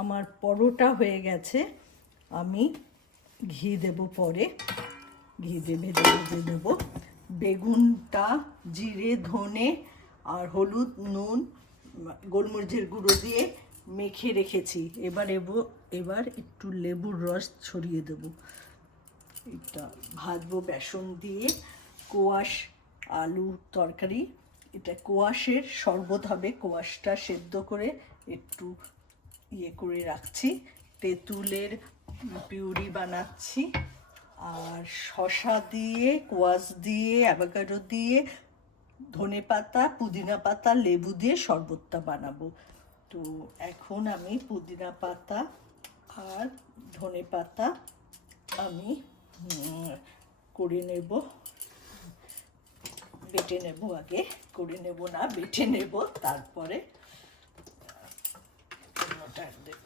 আমার পরোটা হয়ে গেছে, আমি ঘি দেব পরে, ঘি দিয়ে ভেজে দেবো। বেগুনটা জিরে ধনে আর হলুদ নুন গোলমরিচের গুঁড়ো দিয়ে মেখে রেখেছি। এবার একটু লেবুর রস ছড়িয়ে দেবো। এটা ভাজবো বেসন দিয়ে। কোয়াশ আলু তরকারি, এটা কোয়াশের শরবত হবে। কোয়াশটা সেদ্ধ করে একটু করে রাখছি। তেঁতুলের পিউরি বানাচ্ছি, আর শসা দিয়ে কোয়াশ দিয়ে অ্যাভোকাডো দিয়ে ধনে পাতা পুদিনা পাতা লেবু দিয়ে শরবতটা বানাবো। তো এখন আমি পুদিনা পাতা আর ধনে পাতা আমি করে নেব, বেটে নেব। আগে করে নেব না, বেটে নেব, তারপরে অন্যটা দেব।